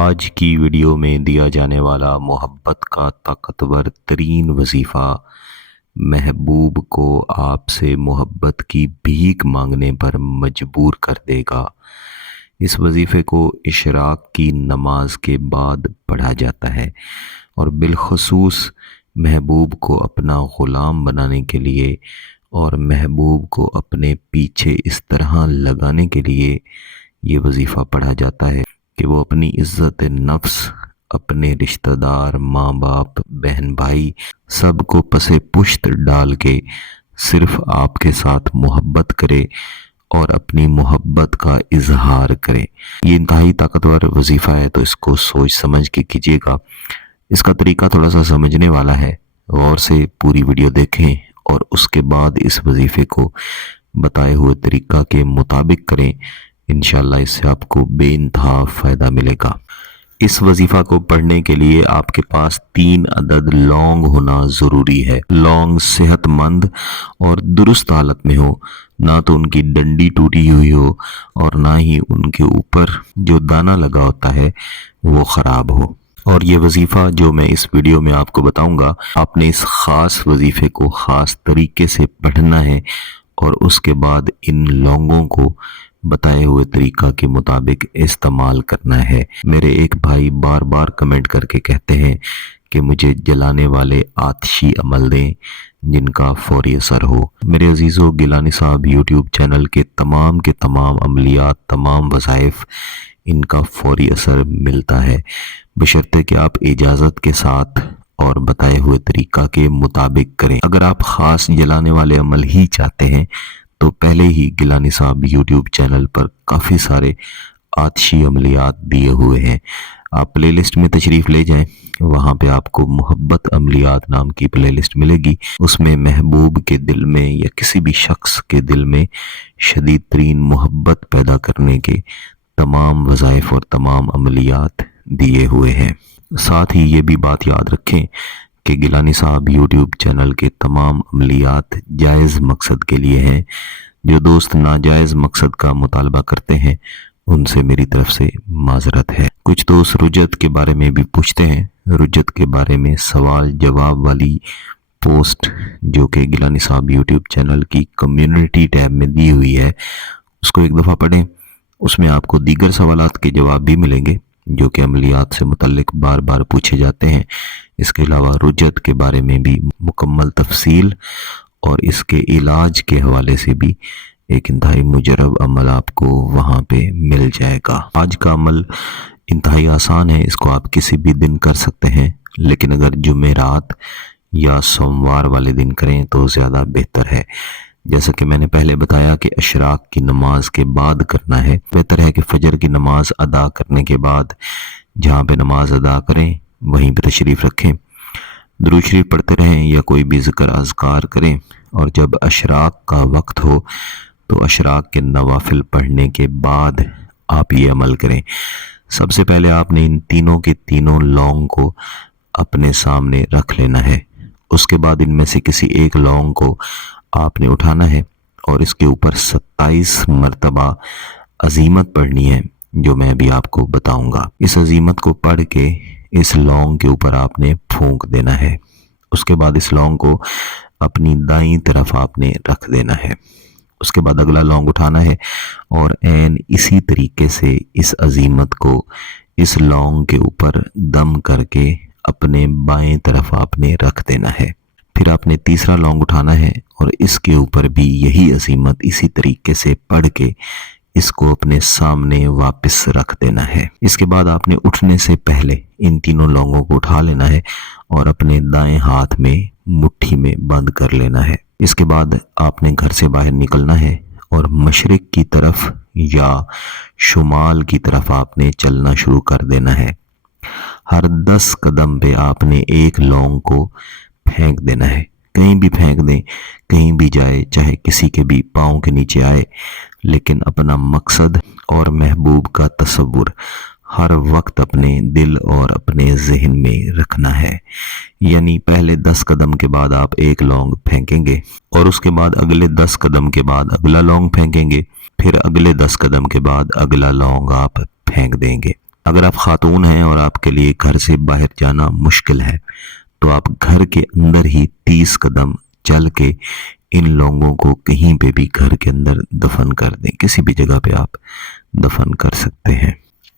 آج کی ویڈیو میں دیا جانے والا محبت کا طاقتور ترین وظیفہ محبوب کو آپ سے محبت کی بھیک مانگنے پر مجبور کر دے گا۔ اس وظیفے کو اشراق کی نماز کے بعد پڑھا جاتا ہے اور بالخصوص محبوب کو اپنا غلام بنانے کے لیے اور محبوب کو اپنے پیچھے اس طرح لگانے کے لیے یہ وظیفہ پڑھا جاتا ہے کہ وہ اپنی عزت نفس، اپنے رشتہ دار، ماں باپ، بہن بھائی سب کو پسے پشت ڈال کے صرف آپ کے ساتھ محبت کرے اور اپنی محبت کا اظہار کرے۔ یہ انتہائی طاقتور وظیفہ ہے، تو اس کو سوچ سمجھ کے کیجیے گا۔ اس کا طریقہ تھوڑا سا سمجھنے والا ہے، غور سے پوری ویڈیو دیکھیں اور اس کے بعد اس وظیفے کو بتائے ہوئے طریقہ کے مطابق کریں۔ انشاءاللہ اس سے آپ کو بے انتہا فائدہ ملے گا۔ اس وظیفہ کو پڑھنے کے لیے آپ کے پاس 3 عدد لونگ ہونا ضروری ہے۔ لونگ صحت مند اور درست حالت میں ہو، نہ تو ان کی ڈنڈی ٹوٹی ہوئی ہو اور نہ ہی ان کے اوپر جو دانہ لگا ہوتا ہے وہ خراب ہو۔ اور یہ وظیفہ جو میں اس ویڈیو میں آپ کو بتاؤں گا، آپ نے اس خاص وظیفے کو خاص طریقے سے پڑھنا ہے اور اس کے بعد ان لونگوں کو بتائے ہوئے طریقہ کے مطابق استعمال کرنا ہے۔ میرے ایک بھائی بار بار کمنٹ کر کے کہتے ہیں کہ مجھے جلانے والے آتشی عمل دیں جن کا فوری اثر ہو۔ میرے عزیزو، گیلانی صاحب یوٹیوب چینل کے تمام عملیات، تمام وظائف، ان کا فوری اثر ملتا ہے، بشرطے کہ آپ اجازت کے ساتھ اور بتائے ہوئے طریقہ کے مطابق کریں۔ اگر آپ خاص جلانے والے عمل ہی چاہتے ہیں تو پہلے ہی گیلانی صاحب یوٹیوب چینل پر کافی سارے آتشی عملیات دیے ہوئے ہیں۔ آپ پلے لسٹ میں تشریف لے جائیں، وہاں پہ آپ کو محبت عملیات نام کی پلے لسٹ ملے گی۔ اس میں محبوب کے دل میں یا کسی بھی شخص کے دل میں شدید ترین محبت پیدا کرنے کے تمام وظائف اور تمام عملیات دیے ہوئے ہیں۔ ساتھ ہی یہ بھی بات یاد رکھیں کہ گیلانی صاحب یوٹیوب چینل کے تمام عملیات جائز مقصد کے لیے ہیں۔ جو دوست ناجائز مقصد کا مطالبہ کرتے ہیں ان سے میری طرف سے معذرت ہے۔ کچھ دوست رجت کے بارے میں بھی پوچھتے ہیں۔ رجت کے بارے میں سوال جواب والی پوسٹ جو کہ گیلانی صاحب یوٹیوب چینل کی کمیونٹی ٹیب میں دی ہوئی ہے، اس کو ایک دفعہ پڑھیں۔ اس میں آپ کو دیگر سوالات کے جواب بھی ملیں گے جو کہ عملیات سے متعلق بار بار پوچھے جاتے ہیں۔ اس کے علاوہ رجت کے بارے میں بھی مکمل تفصیل اور اس کے علاج کے حوالے سے بھی ایک انتہائی مجرب عمل آپ کو وہاں پہ مل جائے گا۔ آج کا عمل انتہائی آسان ہے، اس کو آپ کسی بھی دن کر سکتے ہیں، لیکن اگر جمعرات یا سوموار والے دن کریں تو زیادہ بہتر ہے۔ جیسا کہ میں نے پہلے بتایا کہ اشراق کی نماز کے بعد کرنا ہے۔ بہتر ہے کہ فجر کی نماز ادا کرنے کے بعد جہاں پہ نماز ادا کریں وہیں پہ تشریف رکھیں، درود شریف پڑھتے رہیں یا کوئی بھی ذکر اذکار کریں، اور جب اشراق کا وقت ہو تو اشراق کے نوافل پڑھنے کے بعد آپ یہ عمل کریں۔ سب سے پہلے آپ نے ان تینوں کے تینوں لونگ کو اپنے سامنے رکھ لینا ہے۔ اس کے بعد ان میں سے کسی ایک لونگ کو آپ نے اٹھانا ہے اور اس کے اوپر 27 مرتبہ عزیمت پڑھنی ہے جو میں بھی آپ کو بتاؤں گا۔ اس عزیمت کو پڑھ کے اس لونگ کے اوپر آپ نے پھونک دینا ہے۔ اس کے بعد اس لونگ کو اپنی دائیں طرف آپ نے رکھ دینا ہے۔ اس کے بعد اگلا لونگ اٹھانا ہے اور عین اسی طریقے سے اس عزیمت کو اس لونگ کے اوپر دم کر کے اپنے بائیں طرف آپ نے رکھ دینا ہے۔ پھر آپ نے تیسرا لونگ اٹھانا ہے اور اس کے اوپر بھی یہی عزیمت اسی طریقے سے پڑھ کے اس کو اپنے سامنے واپس رکھ دینا ہے۔ اس کے بعد آپ نے اٹھنے سے پہلے ان تینوں لونگوں کو اٹھا لینا ہے اور اپنے دائیں ہاتھ میں مٹھی میں بند کر لینا ہے۔ اس کے بعد آپ نے گھر سے باہر نکلنا ہے اور مشرق کی طرف یا شمال کی طرف آپ نے چلنا شروع کر دینا ہے۔ ہر 10 قدم پہ آپ نے ایک لونگ کو پھینک دینا ہے۔ کہیں بھی پھینک دیں، کہیں بھی جائے، چاہے کسی کے بھی پاؤں کے نیچے آئے، لیکن اپنا مقصد اور محبوب کا تصور ہر وقت اپنے دل اور اپنے ذہن میں رکھنا ہے۔ یعنی پہلے 10 قدم کے بعد آپ ایک لونگ پھینکیں گے اور اس کے بعد اگلے 10 قدم کے بعد اگلا لونگ پھینکیں گے، پھر اگلے 10 قدم کے بعد اگلا لونگ آپ پھینک دیں گے۔ اگر آپ خاتون ہیں اور آپ کے لیے گھر سے باہر جانا مشکل ہے تو آپ گھر کے اندر ہی 30 قدم چل کے ان لونگوں کو کہیں پہ بھی گھر کے اندر دفن کر دیں، کسی بھی جگہ پہ آپ دفن کر سکتے ہیں۔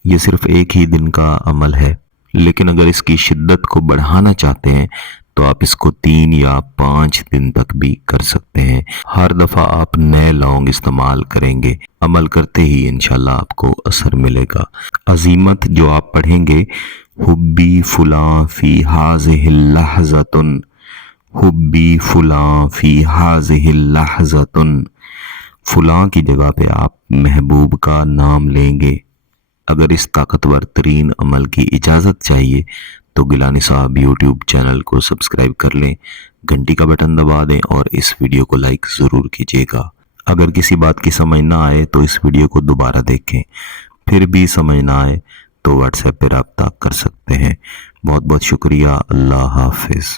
یہ صرف ایک ہی دن کا عمل ہے، لیکن اگر اس کی شدت کو بڑھانا چاہتے ہیں تو آپ اس کو 3 یا 5 دن تک بھی کر سکتے ہیں۔ ہر دفعہ آپ نئے لونگ استعمال کریں گے، عمل کرتے ہی انشاءاللہ آپ کو اثر ملے گا۔ عزیمت جو آپ پڑھیں گے، حبی فلاں فی ہذہ لحظۃ، حبی فلاں فی ہذہ لحظۃ، فلاں کی جگہ پہ آپ محبوب کا نام لیں گے۔ اگر اس طاقتور ترین عمل کی اجازت چاہیے تو گیلانی صاحب یوٹیوب چینل کو سبسکرائب کر لیں، گھنٹی کا بٹن دبا دیں اور اس ویڈیو کو لائک ضرور کیجیے گا۔ اگر کسی بات کی سمجھ نہ آئے تو اس ویڈیو کو دوبارہ دیکھیں، پھر بھی سمجھ نہ آئے تو واٹس ایپ پہ رابطہ کر سکتے ہیں۔ بہت بہت شکریہ، اللہ حافظ۔